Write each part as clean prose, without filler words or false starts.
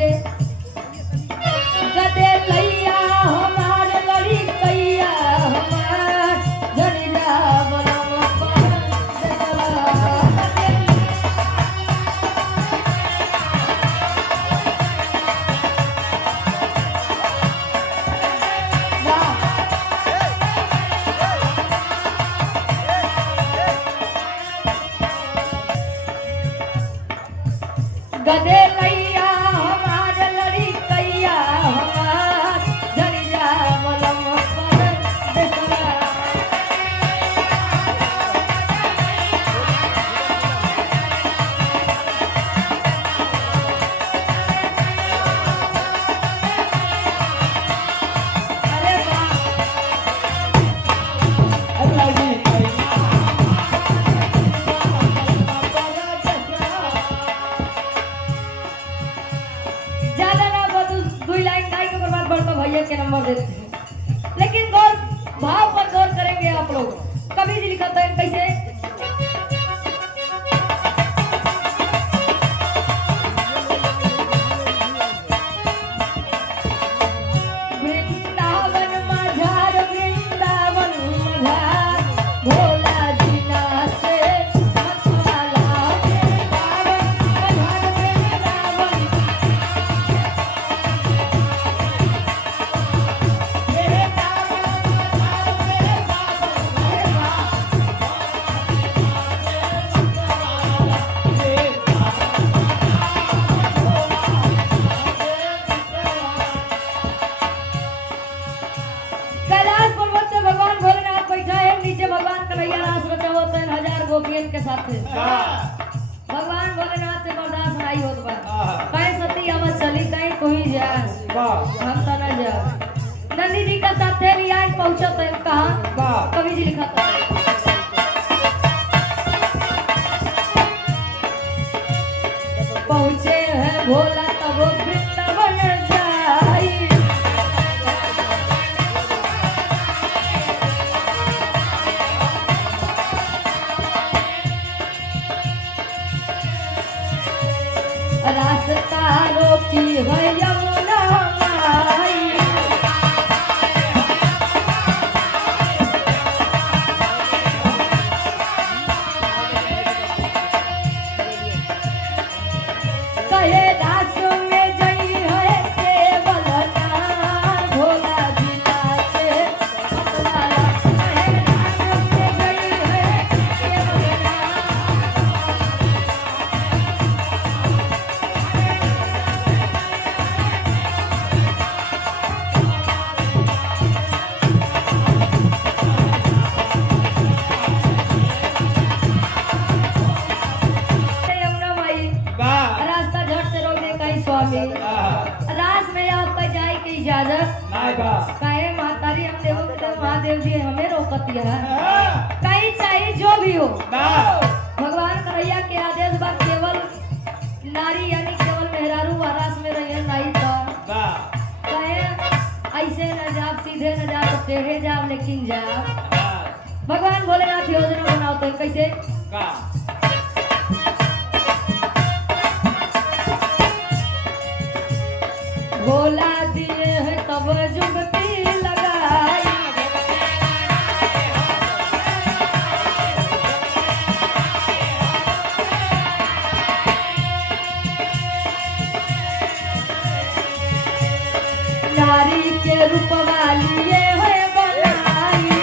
कैसे गदे लैया हमार लड़ी कैया हमार जनिया बलम पर गदे लैया हमार लड़ी कैया हमार जनिया बलम पर देसला अरे वाह अल्लाह जी ज्यादा ना बस दो लाइन गाय के बर्बाद बढ़ता भैया के नंबर देते हैं लेकिन गौर भाव पर गौर करेंगे आप लोग कभी जी लिखा था कैसे वृंदावन मझार वृंदावन मझार भोला जी नाचे मथुरा वृंदावन मझार वृंदावन मेरे दामन मझार मेरे बाबन मेरे बाबन कैलाश पर्वत से भगवान भोलेनाथ बैठा है नीचे भगवान कन्हैया रास रचावत है 1000 गोपियन के साथ भगवान भोलेनाथ से बर्दाश्त नहीं होत बा कहीं सती हम चली कहीं कोई जा हम तो न जा नंदी जी का साथे भी आज पहुंचत है कहां कवि जी लिखा था पहुंचे है भोला तब वृंदावन जाई रास्ता रोकी है यमुना माई कहे दास में जई है केवल नाम भोला जी नाचे मतवाला कहे दास में जई है केवल नाम यमुना माई रास्ता झट से रोक दे कहीं स्वामी रास में आपका जाए की इजाजत काहे मातारी हम देवों के देव महादेव जी हमें रोकती है कहीं चाहिए जो भी हो भगवान कन्हैया के आदेश बा केवल नारी यानी केवल मेहरारू रास में रहिए नहीं तो कहे ऐसे न जाब सीधे न जाब टेढ़े जाब लेकिन जाब भगवान भोलेनाथ योजना बनाओ तो कैसे भोला दिए है तब जुगती लगाई नारी के रूप वाली ये है बनाई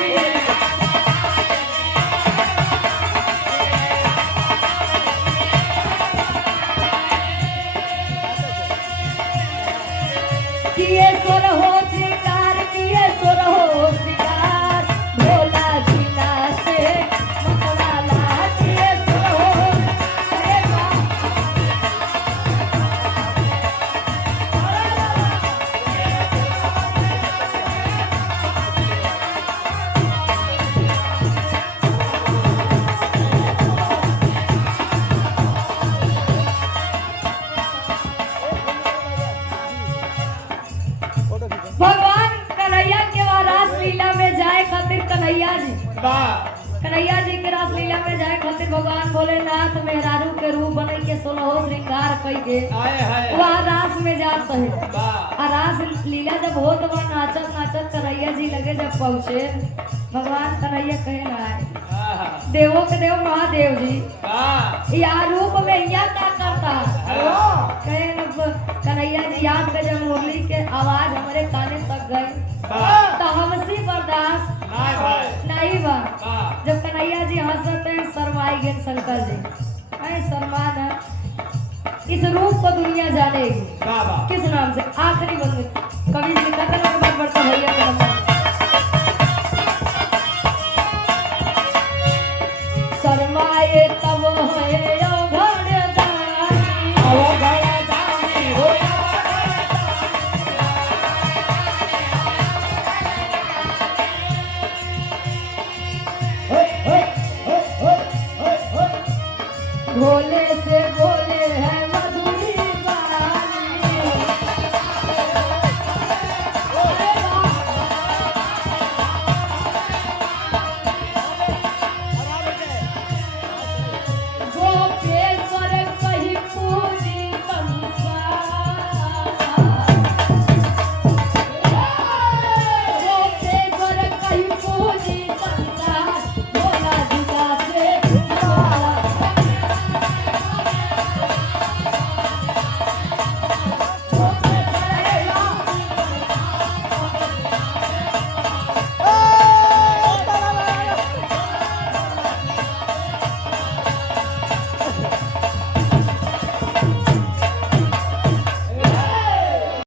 किए सोर हो श्रृंगार किए सोर हो श्रृंगार भोला जी नाचे मतवाला किए सोर हो अरे वाह भगवान कन्हैया के रास लीला में जाए खातिर कन्हैया जी के रास लीला में जाए खातिर भगवान भोलेनाथ मेहरारू के रूप बने के 16 श्रृंगार कई के वहाँ रास में जात है। और रास लीला जब होत बा नाचत नाचत कन्हैया जी लगे जब पहुँचे, भगवान कन्हैया कहे ना आए देवों के देव महादेव जी यहाँ रूप में यहाँ क्या करता कहे कन्हैया जी याद कर जब मुरली के आवाज हमारे काने तक गई तो हमसे बर्दाश्त नहीं बा। जब कन्हैया जी हंसते हैं शर्माई गए शंकर जी अरे शर्मा इस रूप को दुनिया जानेगी किस नाम से। आखिरी बंदा